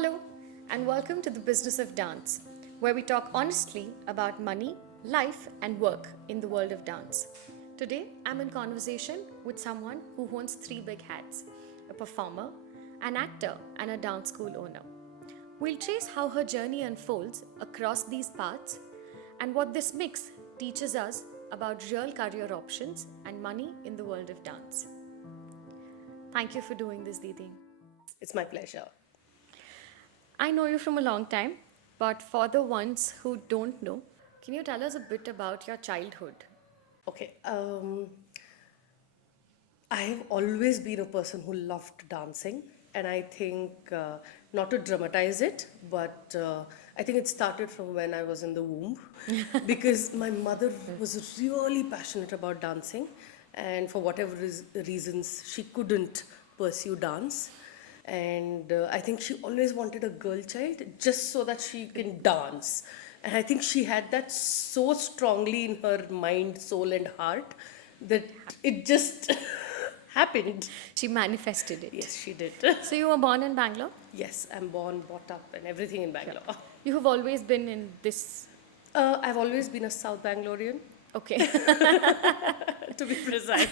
Hello, and welcome to the Business of Dance, where we talk honestly about money, life, and work in the world of dance. Today, I'm in conversation with someone who owns three big hats: a performer, an actor, and a dance school owner. We'll trace how her journey unfolds across these paths and what this mix teaches us about real career options and money in the world of dance. Thank you for doing this, Didi. It's my pleasure. I know you from a long time, but for the ones who don't know, can you tell us a bit about your childhood? Okay. I have always been a person who loved dancing, and I think not to dramatize it, but I think it started from when I was in the womb because my mother was really passionate about dancing, and for whatever reasons, she couldn't pursue dance. And I think she always wanted a girl child just so that she can dance. And I think she had that so strongly in her mind, soul, and heart that it just happened. She manifested it. Yes, she did. So you were born in Bangalore? Yes, I'm born, brought up, and everything in Bangalore. You have always been in this. I've always been a South Bangalorean, Okay. to be precise.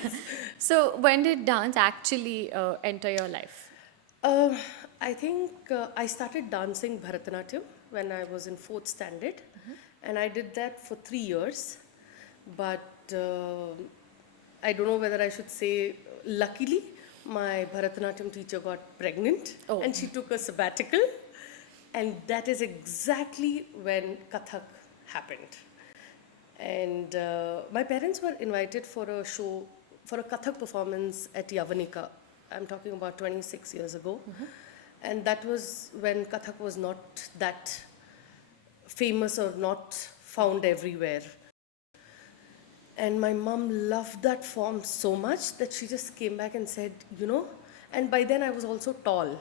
So when did dance actually enter your life? Uh, I think I started dancing Bharatanatyam when I was in fourth standard, and I did that for 3 years. But I don't know whether I should say, luckily, my Bharatanatyam teacher got pregnant Oh. and she took a sabbatical, and that is exactly when Kathak happened. And my parents were invited for a show, for a Kathak performance at Yavanika. I'm talking about 26 years ago. And that was when Kathak was not that famous or not found everywhere. And my mom loved that form so much that she just came back and said, and by then I was also tall.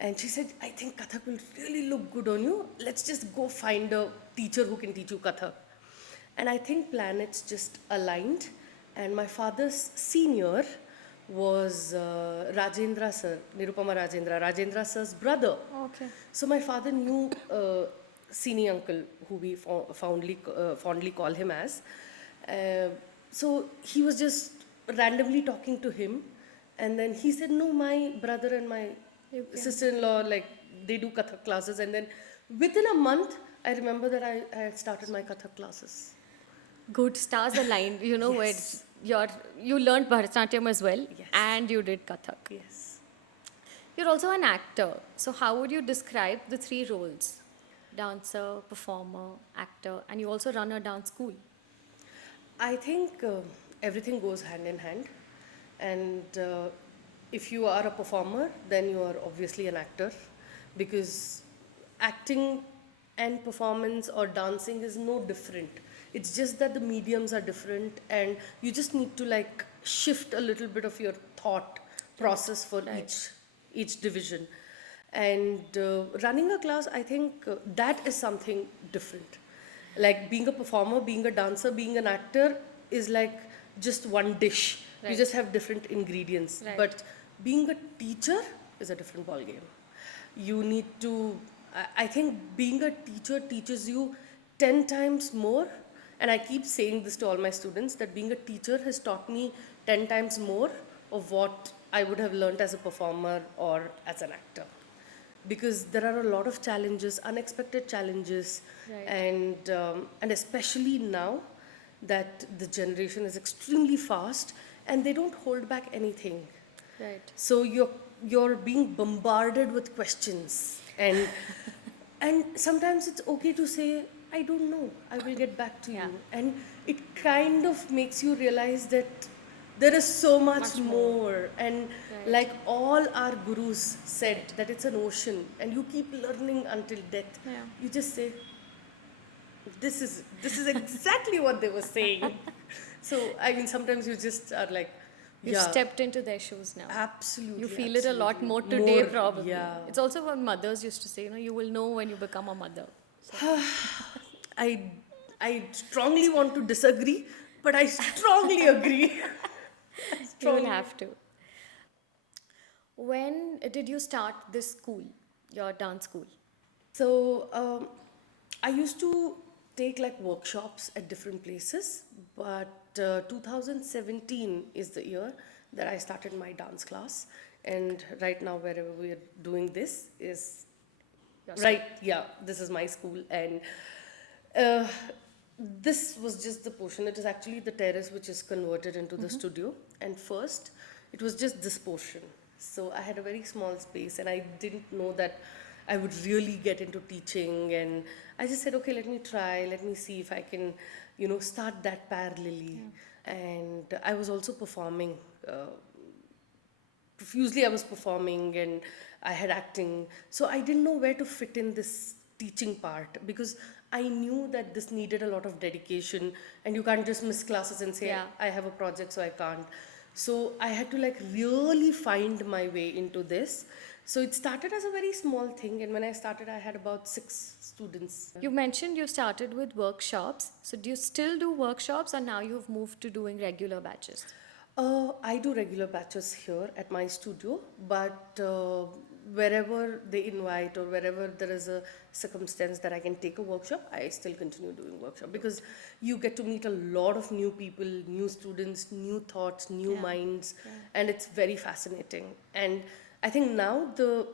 And she said, I think Kathak will really look good on you. Let's just go find a teacher who can teach you Kathak. And I think planets just aligned. And my father's senior was Rajendra sir, Rajendra sir's brother. Okay. So my father knew Sini uncle, who we fondly call him as. So he was just randomly talking to him, and then he said, "No, my brother and my sister-in-law, like, they do Kathak classes." And then within a month, I remember that I had started my Kathak classes. Good stars aligned, Yes. where you learned Bharatanatyam as well, Yes. and you did Kathak. Yes. You're also an actor. So how would you describe the three roles? Dancer, performer, actor, and you also run a dance school. I think everything goes hand in hand. And if you are a performer, then you are obviously an actor, because acting and performance or dancing is no different. It's just that the mediums are different, and you just need to like shift a little bit of your thought process for each division. And running a class, I think that is something different. Like being a performer, being a dancer, being an actor is like just one dish. You Right. just have different ingredients. Right. But being a teacher is a different ballgame. You need to, I think being a teacher teaches you 10 times more. And I keep saying this to all my students, that being a teacher has taught me 10 times more of what I would have learned as a performer or as an actor. Because there are a lot of challenges, unexpected challenges, Right. and especially now that the generation is extremely fast and they don't hold back anything. Right. So you're being bombarded with questions, and and sometimes it's okay to say, I don't know, I will get back to Yeah. you. And it kind of makes you realize that there is so much Much more. more. And Right. like all our gurus said, that it's an ocean and you keep learning until death. Yeah. You just say, this is exactly what they were saying. So I mean, sometimes you just are like, You've stepped into their shoes now. absolutely. You feel it a lot absolutely. more today, More, probably. yeah. It's also what mothers used to say, you will know when you become a mother. I I strongly want to disagree, but I strongly agree. I You will strongly. have to. When did you start this school? your dance school? So I used to take like workshops at different places, but 2017 is the year that I started my dance class, and right now wherever we are doing this is Your right. Yeah, this is my school, and uh, this was just the portion. It is actually the terrace which is converted into the studio, and first it was just this portion. So I had a very small space, and I didn't know that I would really get into teaching. And I just said, okay, let me try, let me see if I can, start that parallelly. And I was also performing. Profusely I was performing, and I had acting. So I didn't know where to fit in this teaching part, because I knew that this needed a lot of dedication, and you can't just miss classes and say, Yeah. I have a project, so I can't. So I had to like really find my way into this. So it started as a very small thing, and when I started, I had about 6 students. You mentioned you started with workshops. So do you still do workshops, or now you've moved to doing regular batches? I do regular batches here at my studio, but wherever they invite or wherever there is a circumstance that I can take a workshop, I still continue doing workshop, because you get to meet a lot of new people, new students, new thoughts, new Yeah. minds, and it's very fascinating. And I think now the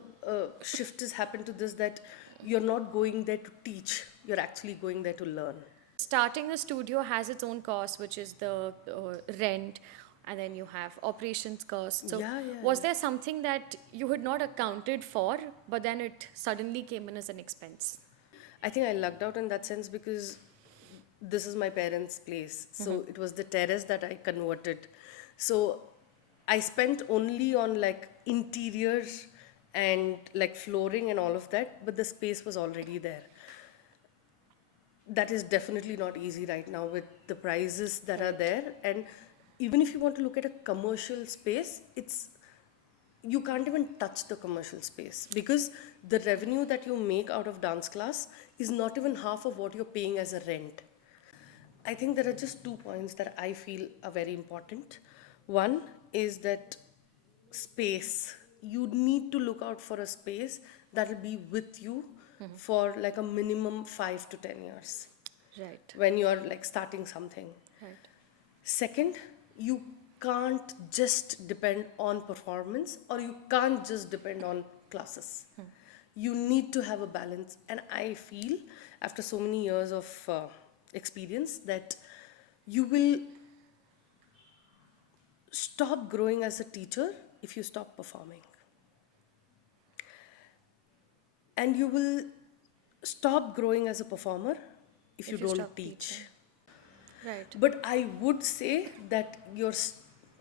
shift has happened to this, that you're not going there to teach, you're actually going there to learn. Starting a studio has its own cost, which is the rent, and then you have operations costs. So, Yeah, yeah, was yeah. there something that you had not accounted for, but then it suddenly came in as an expense? I think I lucked out in that sense, because this is my parents' place. So it was the terrace that I converted. So I spent only on like interiors and like flooring and all of that, but the space was already there. That is definitely not easy right now with the prices that are there. And even if you want to look at a commercial space, it's you can't even touch the commercial space, because the revenue that you make out of dance class is not even half of what you're paying as a rent. I think there are just 2 points that I feel are very important. One is that space. You need to look out for a space that will be with you for like a minimum 5 to 10 years Right, when you're like starting something. right. Second, you can't just depend on performance, or you can't just depend on classes. You need to have a balance. And I feel, after so many years of experience, that you will stop growing as a teacher if you stop performing. And you will stop growing as a performer if you If you don't stop teach. teaching. Right. But I would say that your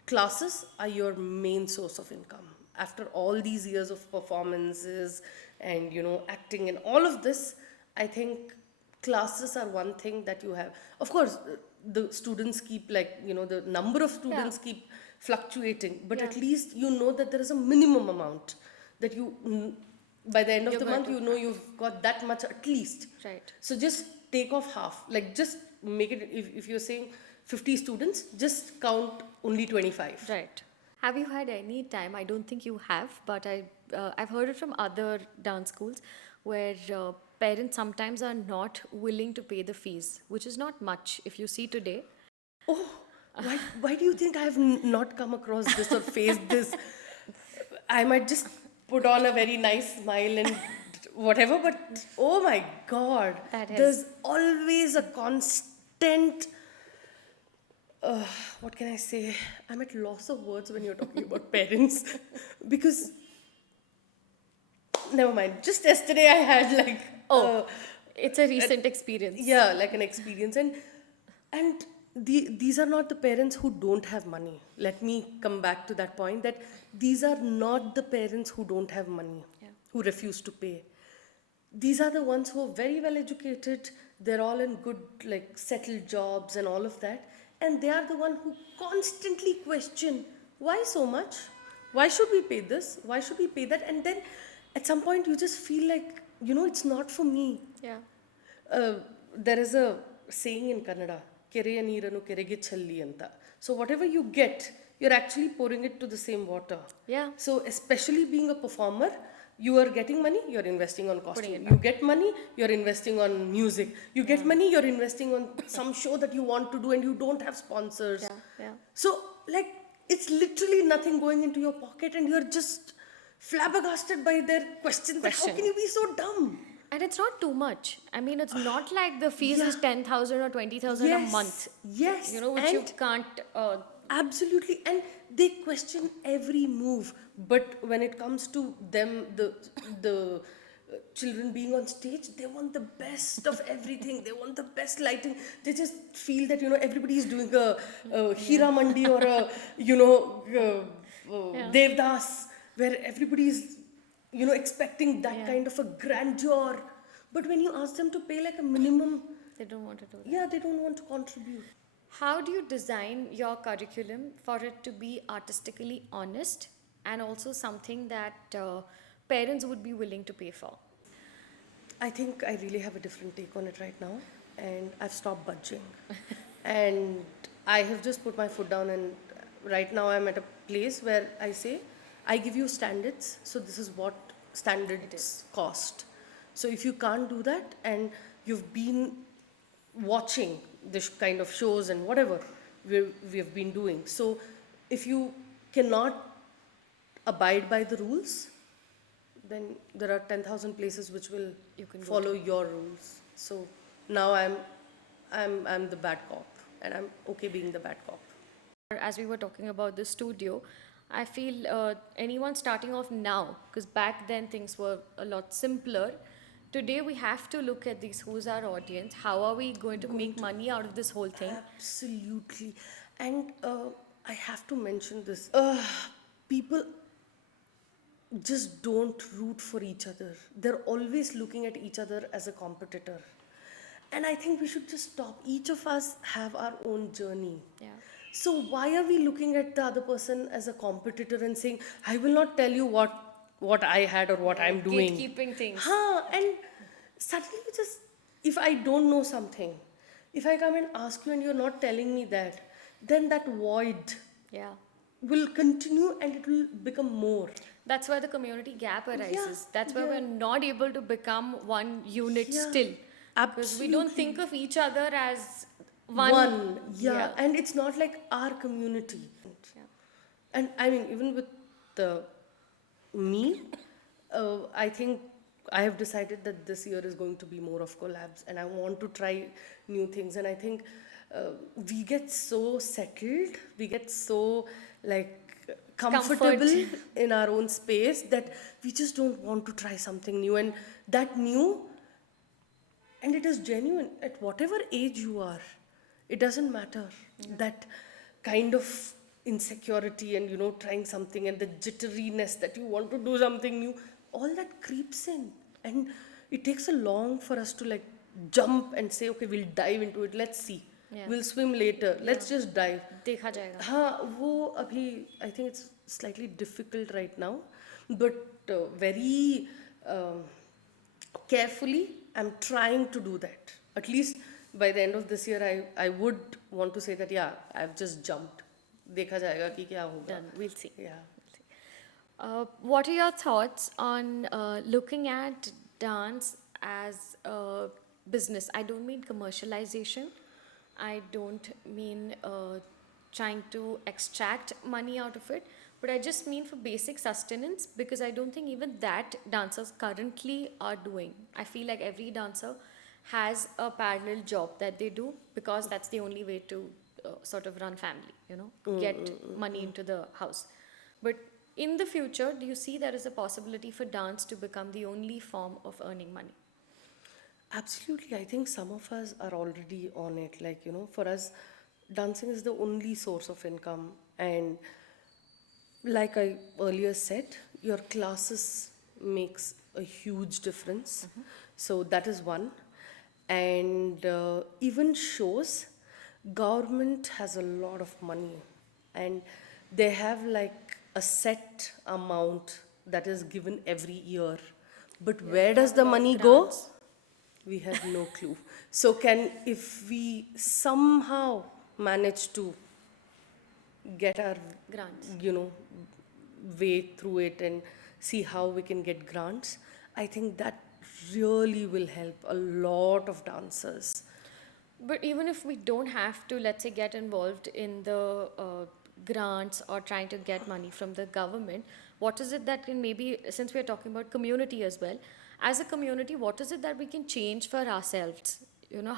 classes are your main source of income. After all these years of performances and acting and all of this, I think classes are one thing that you have. Of course, the students keep the number of students Yeah. keep fluctuating, but Yeah. at least you know that there is a minimum amount that by the end of You're the going month, to you've got that much at least. Right. So just take off half. Like just make it, if you're saying 50 students, just count only 25. Right. Have you had any time? I don't think you have, but I've heard it from other dance schools where parents sometimes are not willing to pay the fees, which is not much if you see today. Oh, why do you think I have not come across this or faced this? I might just put on a very nice smile and whatever, but oh my God, That there's has always a constant. What can I say? I'm at loss of words when you're talking about parents, because never mind. Just yesterday I had like Oh, it's a recent experience. yeah, like an experience. And these are not the parents who don't have money. Let me come back to that point, that these are not the parents who don't have money, Yeah. who refuse to pay. These are the ones who are very well educated, they're all in good like settled jobs and all of that, and they are the one who constantly question, why so much, why should we pay this, why should we pay that? And then at some point you just feel like, it's not for me. Yeah. uh, there is a saying in Kannada, ಕೆರೆಯ ನೀರನ್ನು ಕೆರೆಗೆ ಚೆಲ್ಲಿ ಅಂತ. So whatever you get, you're actually pouring it to the same water. Yeah. So especially being a performer, You are getting money, you're investing on Putting costume. it You get money, you're investing on music. You get money, you're investing on some show that you want to do and you don't have sponsors. Yeah. So, like, it's literally nothing going into your pocket and you're just flabbergasted by their questions. That how Question. can you be so dumb? And it's not too much. I mean, it's not like the fees is Yeah. 10,000 or 20,000 a month. Yes. Which you And can't. absolutely, and they question every move. But when it comes to them, the children being on stage, they want the best of everything. They want the best lighting. They just feel that everybody is doing a Hira Mandi or a Devdas, where everybody is expecting that Yeah. kind of a grandeur. But when you ask them to pay like a minimum, They don't want to do that. yeah, they don't want to contribute. How do you design your curriculum for it to be artistically honest and also something that parents would be willing to pay for? I think I really have a different take on it right now, and I've stopped budging. And I have just put my foot down, and right now I'm at a place where I say, I give you standards, so this is what standards cost. So if you can't do that, and you've been watching this kind of shows and whatever we have been doing, so if you cannot abide by the rules, then there are 10,000 places which will You can go follow your rules. So now I'm the bad cop, and I'm okay being the bad cop. As we were talking about the studio, I feel anyone starting off now, because back then things were a lot simpler. Today we have to look at these. Who's our audience? How are we going to make money out of this whole thing? Absolutely. And I have to mention this. People just don't root for each other. They're always looking at each other as a competitor. And I think we should just stop. Each of us have our own journey. Yeah. So why are we looking at the other person as a competitor and saying, I will not tell you what I had or what I'm doing. Gatekeeping things. And suddenly just, if I don't know something, if I come and ask you and you're not telling me that, then that void Yeah. will continue and it will become more. That's where the community gap arises. That's where yeah. we're not able to become one unit Yeah, still. Because we don't think of each other as one. Yeah. And it's not like our community. Yeah. And I mean, even with me, I think I have decided that this year is going to be more of collabs, and I want to try new things. And I think we get so settled, we get so like comfortable in our own space that we just don't want to try something new. And that new, and it is genuine at whatever age you are, it doesn't matter. That kind of insecurity and trying something and the jitteriness that you want to do something new, all that creeps in, and it takes a long for us to like jump and say, okay, we'll dive into it, let's see. We'll swim later, let's just dive. देखा जाएगा. हाँ, वो अभी I think it's slightly difficult right now, but very carefully I'm trying to do that. At least by the end of this year, I would want to say that yeah, I've just jumped. देखा जाएगा कि क्या होगा. Done. We'll see. Yeah. What are your thoughts on looking at dance as a business? I don't mean commercialization. I don't mean trying to extract money out of it. But I just mean for basic sustenance, because I don't think even that dancers currently are doing. I feel like every dancer has a parallel job that they do, because that's the only way to sort of run family, get money into the house. But in the future, do you see there is a possibility for dance to become the only form of earning money? Absolutely. I think some of us are already on it. Like, for us, dancing is the only source of income. And like I earlier said, your classes makes a huge difference. So that is one. And even shows, government has a lot of money, and they have like a set amount that is given every year. But where does the money go? We have no clue. So if we somehow manage to get our Grants. way through it and see how we can get grants. I think that really will help a lot of dancers. But even if we don't have to, let's say, get involved in the grants or trying to get money from the government, what is it that can maybe, since we're talking about community as well, as a community, what is it that we can change for ourselves?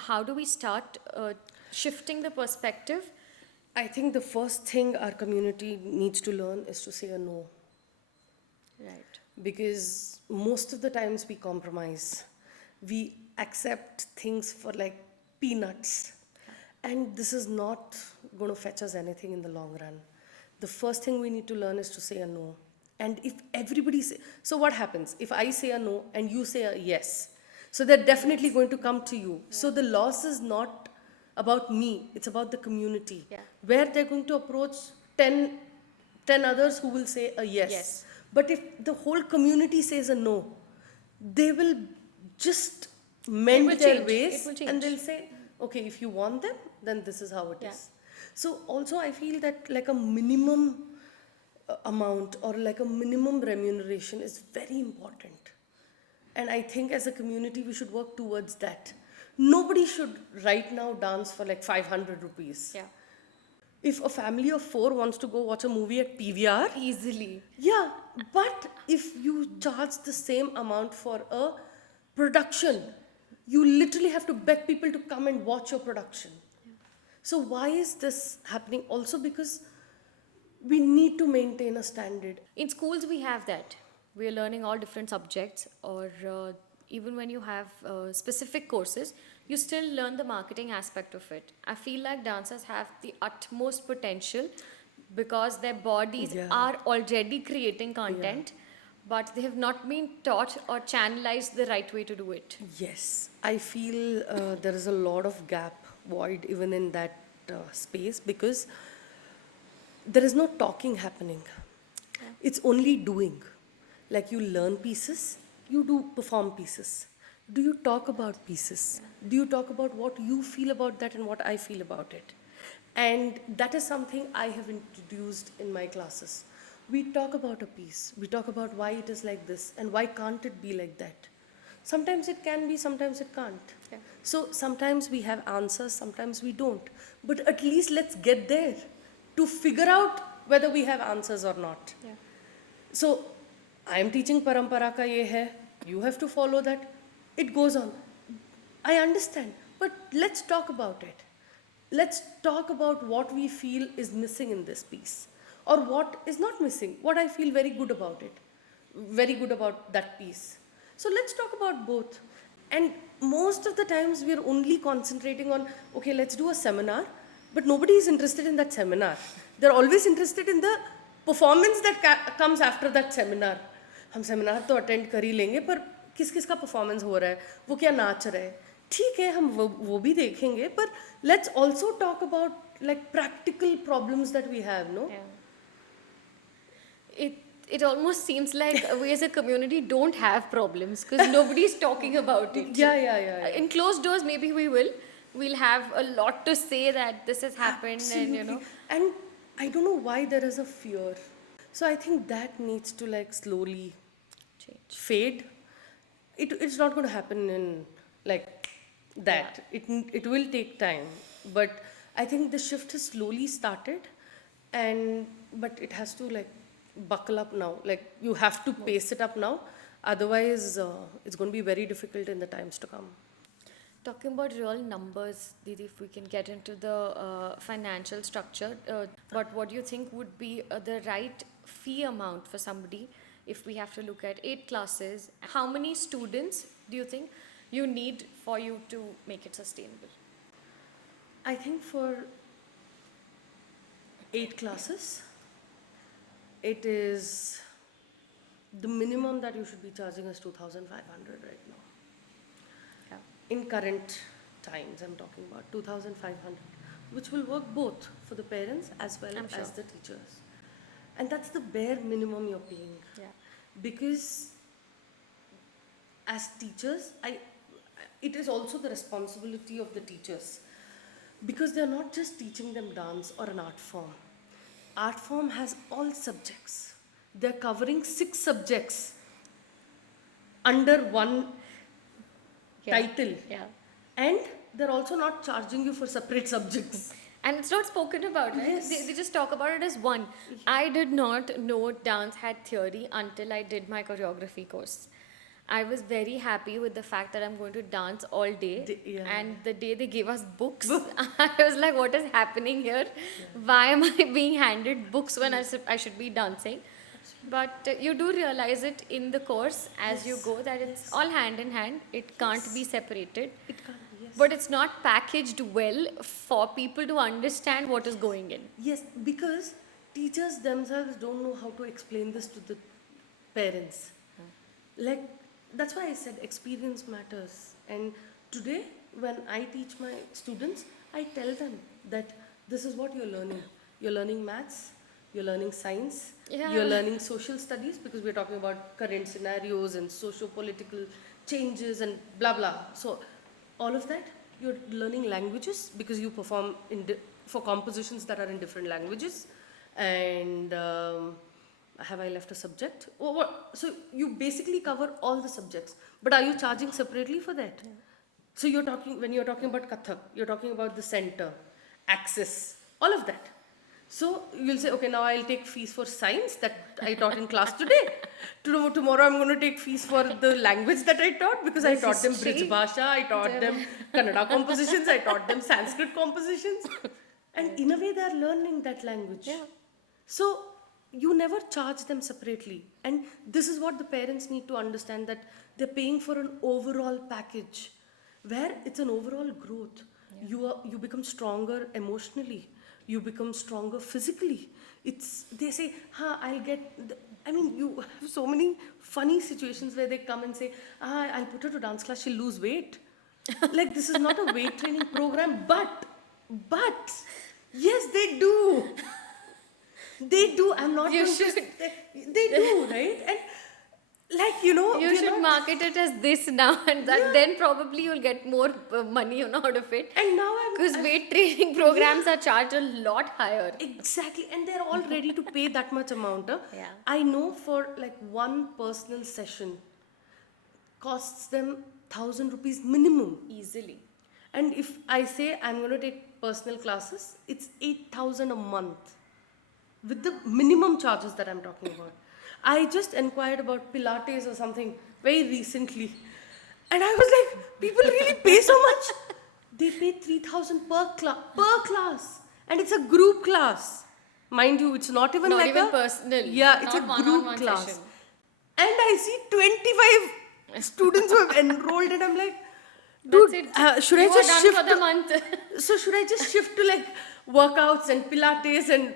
How do we start shifting the perspective? I think the first thing our community needs to learn is to say a no. Right. Because most of the times we compromise. We accept things for like peanuts. And this is not going to fetch us anything in the long run. The first thing we need to learn is to say a no. And if everybody say, so what happens? If I say a no and you say a yes, so they're definitely going to come to you. So the loss is not about me, it's about the community. Yeah. Where they're going to approach 10 others who will say a yes. Yes. But if the whole community says a no, they will just mend will their change. ways It will change. and they'll say, okay, if you want them, then this is how it Yeah. is. So also I feel that like a minimum amount or like a minimum remuneration is very important. And I think as a community we should work towards that. Nobody should right now dance for like 500 rupees. Yeah. If a family of 4 wants to go watch a movie at PVR, Easily. yeah, but if you charge the same amount for a production, you literally have to beg people to come and watch your production. So why is this happening? Also because we need to maintain a standard. In schools, we have that. We are learning all different subjects, or even when you have specific courses, you still learn the marketing aspect of it. I feel like dancers have the utmost potential because their bodies Yeah. are already creating content, but they have not been taught or channelized the right way to do it. Yes, I feel there is a lot of gap, void even in that space because there is no talking happening. It's only doing. Like you learn pieces, you do perform pieces. Do you talk about pieces? Do you talk about what you feel about that and what I feel about it? And that is something I have introduced in my classes. We talk about a piece. We talk about why it is like this and why can't it be like that. Sometimes it can be, sometimes it can't. Yeah. So sometimes we have answers, sometimes we don't. But at least let's get there to figure out whether we have answers or not. Yeah. So I am teaching parampara ka ye hai, you have to follow that. It goes on. I understand, but let's talk about it. Let's talk about what we feel is missing in this piece or what is not missing, what I feel very good about it, very good about that piece. So let's talk about both. And most of the times we're only concentrating on, okay, let's do a seminar, but nobody is interested in that seminar. They're always interested in the performance that comes after that seminar. हम seminar तो attend कर ही लेंगे पर किस किस का performance हो रहा है, वो क्या नाच रहा है, ठीक है हम वो भी देखेंगे, पर let's also talk about like practical problems that we have, no. It almost seems like we as a community don't have problems because nobody's talking about it. Yeah. In closed doors, maybe we'll have a lot to say that this has happened. Absolutely. And I don't know why there is a fear. So I think that needs to like slowly Change. fade. It's not going to happen in like that. It will take time, but I think the shift has slowly started, but it has to like buckle up now. Like you have to pace it up now, otherwise it's going to be very difficult in the times to come. Talking about real numbers, Didi, if we can get into the financial structure, but what do you think would be the right fee amount for somebody if we have to look at 8 classes? How many students do you think you need for you to make it sustainable? I think for 8 classes, it is the minimum that you should be charging is 2,500 right now. In current times, I'm talking about 2,500, which will work both for the parents as well as the teachers. And that's the bare minimum you're paying. Yeah. Because as teachers, it is also the responsibility of the teachers. Because they're not just teaching them dance or an art form. Art form has all subjects. they're covering 6 subjects under one title. Yeah. And they're also not charging you for separate subjects. And it's not spoken about, right? Yes. They just talk about it as one. I did not know dance had theory until I did my choreography course. I was very happy with the fact that I'm going to dance all day. Yeah. And the day they gave us books, I was like, what is happening here? Why am I being handed books when I should be dancing? But you do realize it in the course as you go that it's all hand in hand. It can't be separated. It can't be, yes. But it's not packaged well for people to understand what is going in. Yes, because teachers themselves don't know how to explain this to the parents. Like, that's why I said experience matters. And today, when I teach my students, I tell them that this is what you're learning. You're learning maths, you're learning science, you're learning social studies, because we're talking about current scenarios and socio-political changes and blah blah. So all of that, you're learning languages because you perform for compositions that are in different languages. And have I left a subject? Oh, what? So you basically cover all the subjects, but are you charging separately for that? So when you're talking about Kathak, you're talking about the center, axis, all of that. So you'll say, okay, now I'll take fees for science that I taught in class today. Tomorrow I'm going to take fees for the language that I taught, because I taught them Brij Bhasha, I taught them Kannada compositions, I taught them Sanskrit compositions. And in a way they're learning that language. Yeah. So you never charge them separately. And this is what the parents need to understand, that they're paying for an overall package where it's an overall growth. You become stronger emotionally. You become stronger physically. They say, I'll get, you have so many funny situations where they come and say, I'll put her to dance class, she'll lose weight. Like, this is not a weight training program, but, yes, they do. They do. I'm not You going to should. They do, right? And You should market it as this now, and then probably you'll get more money out of it. And now because weight training programs are charged a lot higher. Exactly, and they're all ready to pay that much amount. Yeah. I know for like one personal session costs them 1,000 rupees minimum. Easily. And if I say I'm going to take personal classes, it's 8,000 a month with the minimum charges that I'm talking about. I just inquired about Pilates or something very recently, and I was like, people really pay so much? They pay 3,000 per class, and it's a group class. Mind you, it's not even personal. Yeah, it's not a group one-on-one class. session. And I see 25 students who have enrolled, and I'm like, dude, should I just shift for the month? So should I just shift to like workouts and Pilates and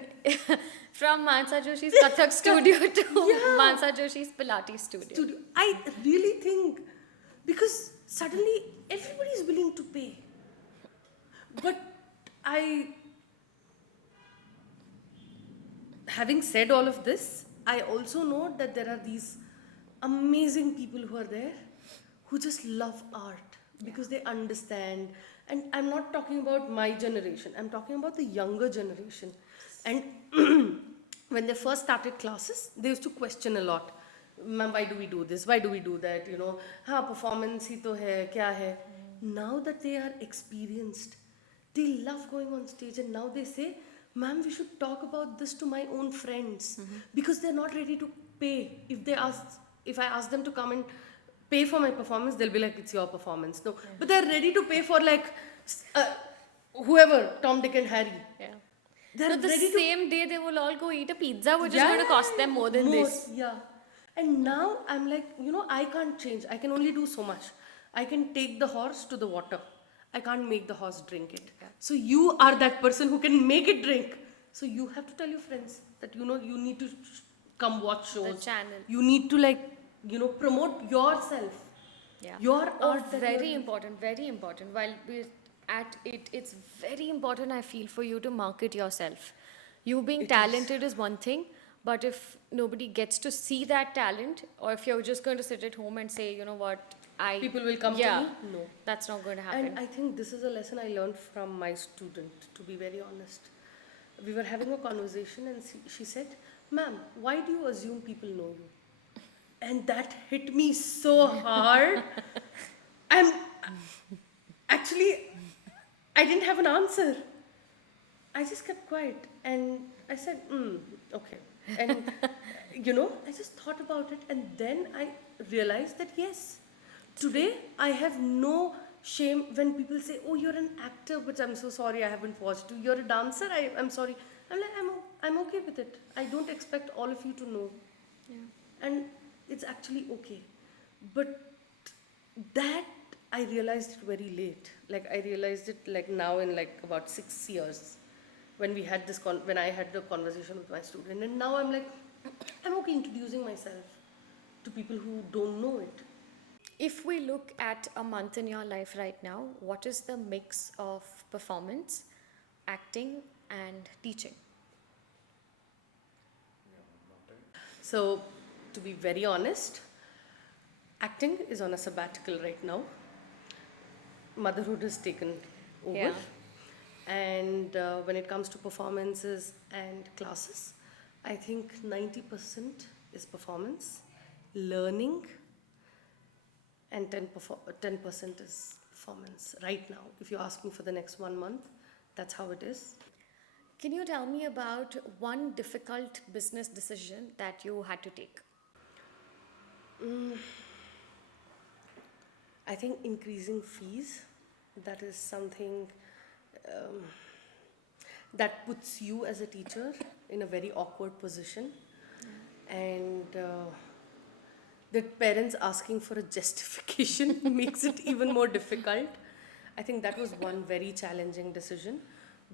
From Manasa Joshi's Kathak studio to Manasa Joshi's Pilates studio. I really think, because suddenly everybody is willing to pay. But having said all of this, I also know that there are these amazing people who are there who just love art because they understand. And I'm not talking about my generation, I'm talking about the younger generation. And when they first started classes, they used to question a lot. Ma'am, why do we do this? Why do we do that? Performance hi to hai, kya hai? Now that they are experienced, they love going on stage, and now they say, ma'am, we should talk about this to my own friends, because they're not ready to pay. If I ask them to come and pay for my performance, they'll be like, it's your performance. No, but they're ready to pay for like whoever, Tom, Dick and Harry. Yeah. They're the ready same day they will all go eat a pizza, which is going to cost them more than this. Yeah. And now I'm like, I can't change. I can only do so much. I can take the horse to the water. I can't make the horse drink it. Yeah. So you are that person who can make it drink. So you have to tell your friends that, you need to come watch shows. The channel. You need to promote yourself. Yeah. Your art. Very important, very important. While we're at it, it's very important, I feel, for you to market yourself. You being talented is one thing, but if nobody gets to see that talent, or if you're just going to sit at home and say, you know what, people will come to me? No. That's not going to happen. And I think this is a lesson I learned from my student, to be very honest. We were having a conversation and she said, Ma'am, why do you assume people know you? And that hit me so hard. I'm actually, I didn't have an answer. I just kept quiet and I said, okay. And, I just thought about it and then I realized that yes, today I have no shame when people say, oh, you're an actor, but I'm so sorry I haven't watched you. You're a dancer, I'm sorry. I'm like, I'm okay with it. I don't expect all of you to know. Yeah. And it's actually okay. But that I realized it very late. Like I realized it like now in like about 6 years when we had this when I had the conversation with my student, and now I'm like, I'm okay introducing myself to people who don't know it. If we look at a month in your life right now, what is the mix of performance, acting, and teaching? So, to be very honest, acting is on a sabbatical right now. Motherhood has taken over. Yeah. And when it comes to performances and classes, I think 90% is performance, learning, and 10% is performance right now. If you ask me for the next 1 month, that's how it is. Can you tell me about one difficult business decision that you had to take? I think increasing fees, that is something um, that puts you as a teacher in a very awkward position. And the parents asking for a justification makes it even more difficult. I think that was one very challenging decision.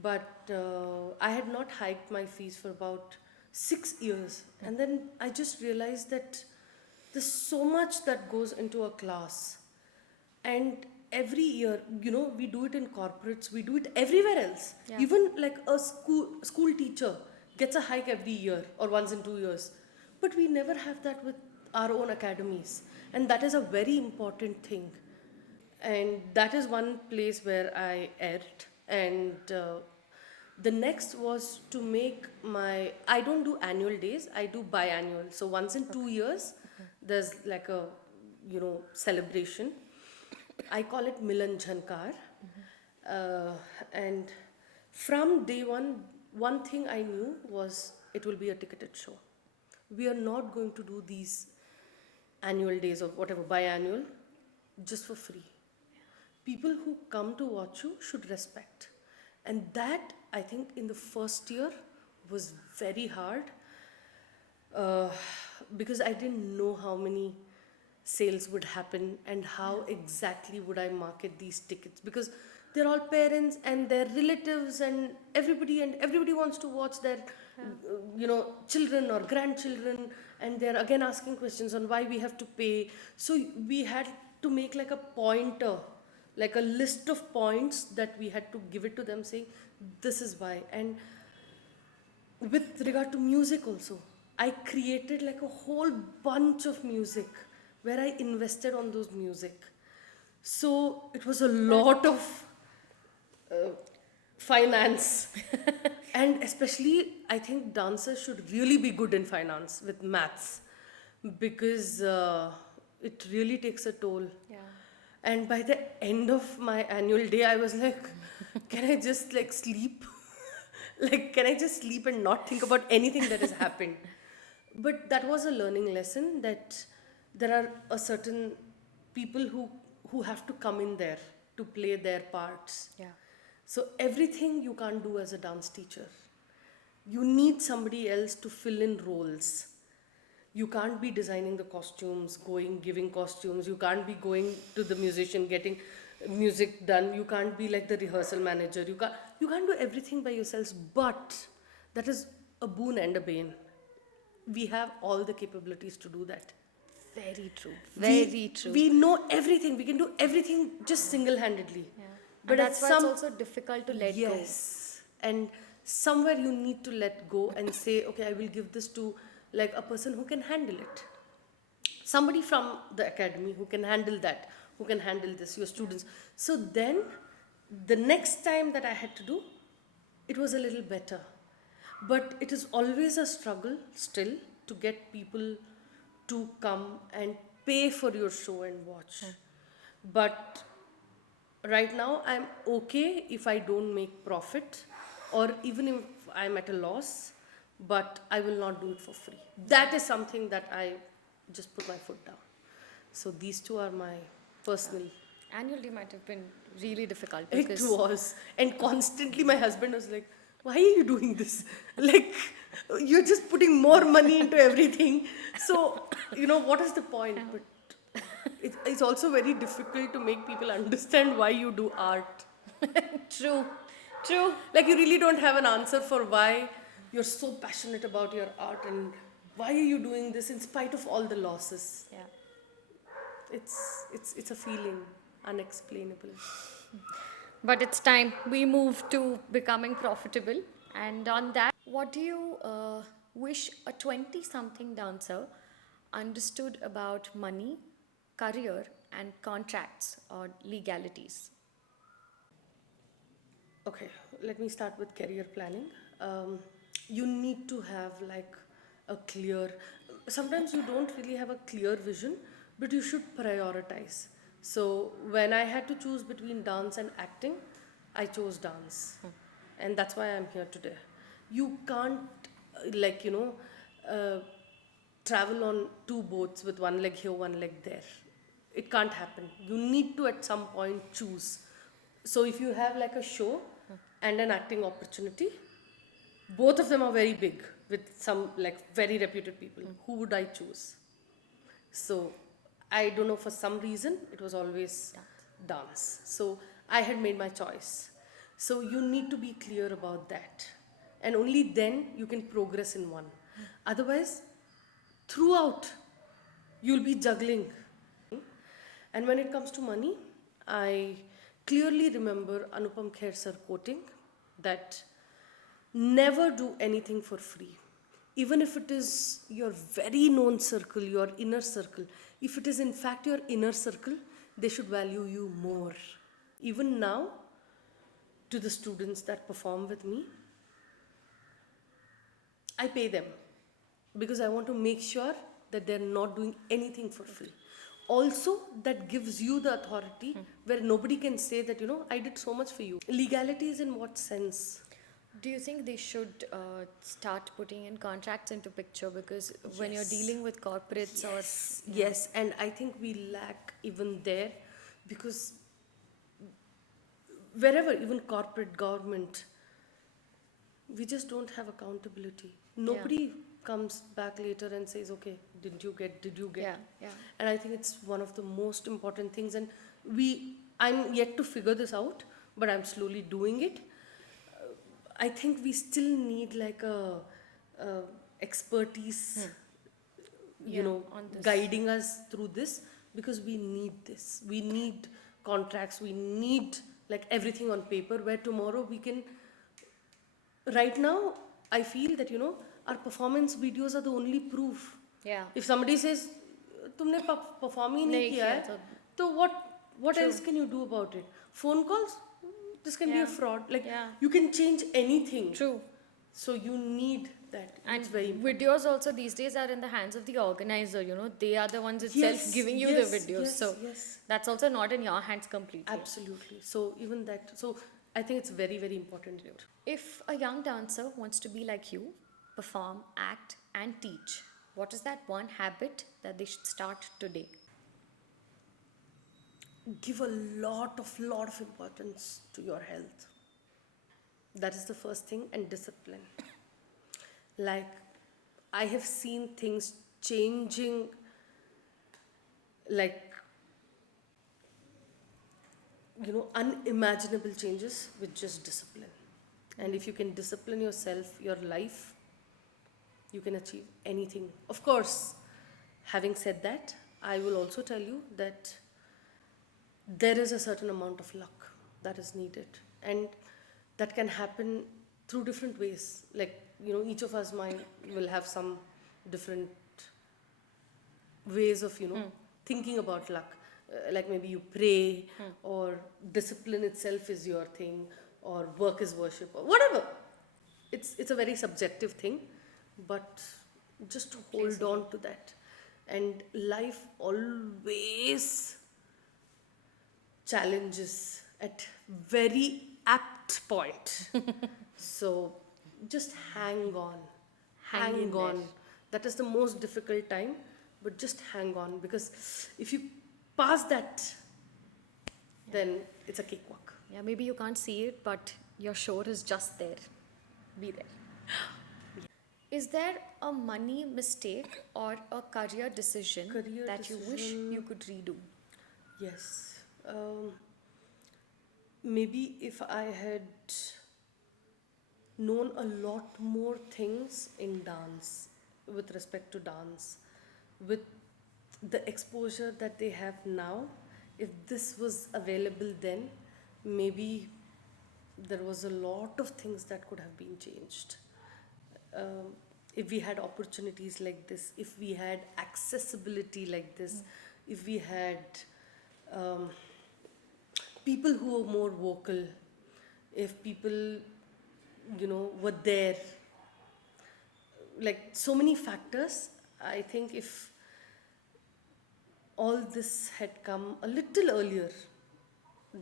But I had not hiked my fees for about 6 years. And then I just realized that there's so much that goes into a class. And every year, we do it in corporates, we do it everywhere else. Yeah. Even like a school teacher gets a hike every year or once in 2 years. But we never have that with our own academies. And that is a very important thing. And that is one place where I erred. And the next was to make I don't do annual days, I do biannual. So once in 2 years, there's like a, celebration. I call it Milan Jhankar. And from day one thing I knew was it will be a ticketed show. We are not going to do these annual days or whatever, biannual, just for free. People who come to watch you should respect. And that, I think, in the first year was very hard uh, because I didn't know how many sales would happen and how exactly would I market these tickets, because they're all parents and their relatives and everybody wants to watch their children or grandchildren, and they're again asking questions on why we have to pay. So we had to make like a pointer, like a list of points that we had to give it to them saying this is why. And with regard to music also, I created like a whole bunch of music where I invested on those music. So it was a lot of uh, finance. And especially, I think dancers should really be good in finance with maths, because it really takes a toll. Yeah. And by the end of my annual day, I was like, can I just like sleep? Like, can I just sleep and not think about anything that has happened? But that was a learning lesson that there are a certain people who have to come in there to play their parts. Yeah. So everything you can't do as a dance teacher. You need somebody else to fill in roles. You can't be designing the costumes, giving costumes. You can't be going to the musician, getting music done. You can't be like the rehearsal manager. You can't do everything by yourselves. But that is a boon and a bane. We have all the capabilities to do that. Very true. We- Very true. We know everything. We can do everything just single-handedly. Yeah. But And at that's why some it's also difficult to let go. Yes. And somewhere you need to let go and say, okay, I will give this to like a person who can handle it. Somebody from the academy who can handle that, who can handle this, your students. So then the next time that I had to do, it was a little better. But it is always a struggle still to get people to come and pay for your show and watch. But right now, I'm okay if I don't make profit or even if I'm at a loss, but I will not do it for free. That is something that I just put my foot down. So these two are my personal. Annual day might have been really difficult It because was. And constantly my husband was like, why are you doing this? Like, you're just putting more money into everything. So, what is the point? But it's also very difficult to make people understand why you do art. true, true. Like, you really don't have an answer for why you're so passionate about your art and why are you doing this in spite of all the losses. Yeah. It's a feeling, unexplainable. But it's time we move to becoming profitable. And on that, what do you wish a 20 something dancer understood about money, career, and contracts or legalities? Okay, let me start with career planning. You need to have like a clear, sometimes you don't really have a clear vision, but you should prioritize. So when I had to choose between dance and acting, I chose dance. And that's why I'm here today. You can't, like, uh, travel on two boats with one leg here, one leg there. It can't happen. You need to at some point choose. So if you have like a show and an acting opportunity, both of them are very big with some like very reputed people. Who would I choose? So I don't know, for some reason it was always dance. So I had made my choice. So you need to be clear about that. And only then you can progress in one. Otherwise, throughout, you'll be juggling. And when it comes to money, I clearly remember Anupam Kher sir quoting that never do anything for free. Even if it is your very known circle, your inner circle, if it is in fact your inner circle, they should value you more. Even now, to the students that perform with me, I pay them because I want to make sure that they're not doing anything for free. Also, that gives you the authority where nobody can say that, I did so much for you. Legality is in what sense? Do you think they should start putting in contracts into picture? Because when you're Yes. dealing with corporates Yes, and I think we lack even there because wherever, even corporate, government, we just don't have accountability. Nobody comes back later and says, okay, did you get? Yeah, yeah. And I think it's one of the most important things. And I'm yet to figure this out, but I'm slowly doing it. I think we still need like a expertise, Yeah, on this. guiding us through this because we need this. We need contracts. We need like everything on paper where tomorrow we can. Right now, I feel that, our performance videos are the only proof. Yeah. If somebody says, तुमने perform ही नहीं नहीं किया किया है, तो- तो what else can you do about it? Phone calls? This can be a Yeah. fraud. Like, Yeah. you can change anything. True. So you need that. And It's very important. videos also these days are in the hands of the organizer, they are the ones itself giving you the videos. Yes, So yes. that's also not in your hands completely. Absolutely. So even that. So I think it's very, very important. If a young dancer wants to be like you, perform, act, and teach, what is that one habit that they should start today? Give a lot of importance to your health. That is the first thing, and discipline. Like, I have seen things changing, like, unimaginable changes with just discipline. And if you can discipline yourself, your life, you can achieve anything. Of course, having said that, I will also tell you that there is a certain amount of luck that is needed, and that can happen through different ways. Like, each of us will have some different ways of thinking about luck. Like, maybe you pray, or discipline itself is your thing, or work is worship, or whatever. it's a very subjective thing, but just Plays hold a on to that. And life always challenges at very apt point. So just hang on. Hang in Hang there. on. That is the most difficult time, but just hang on, because if you pass that, then it's a cakewalk. Yeah, maybe you can't see it, but your shore is just there. Be there. Is there a money mistake or a career decision Career that you wish decision. you could redo? Yes. Maybe if I had known a lot more things in dance, with respect to dance, with the exposure that they have now, if this was available then, maybe there was a lot of things that could have been changed. Um, if we had opportunities like this, if we had accessibility like this, if we had um, people who were more vocal, if people, were there, like so many factors. I think if all this had come a little earlier,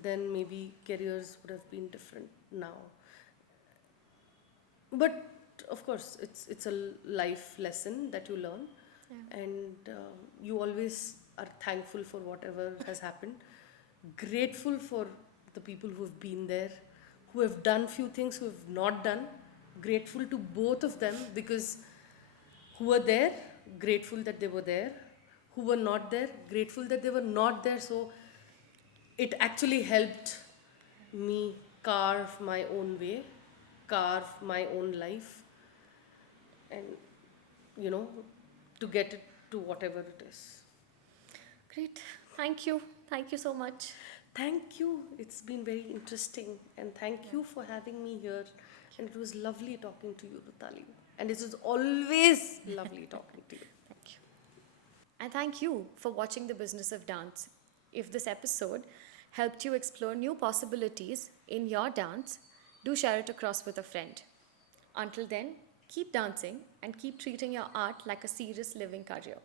then maybe careers would have been different now. But of course, it's a life lesson that you learn, Yeah. and you always are thankful for whatever has happened, grateful for the people who have been there, who have done few things, who have not done. Grateful to both of them, because who were there, grateful that they were there. Who were not there, grateful that they were not there. So it actually helped me carve my own way, carve my own life, and you know, to get it to whatever it is. Great. Thank you. Thank you so much. Thank you. It's been very interesting, and thank you for having me here. And it was lovely talking to you, Rutali. And it is always lovely talking to you. Thank you. And thank you for watching The Business of Dance. If this episode helped you explore new possibilities in your dance, do share it across with a friend. Until then, keep dancing and keep treating your art like a serious living career.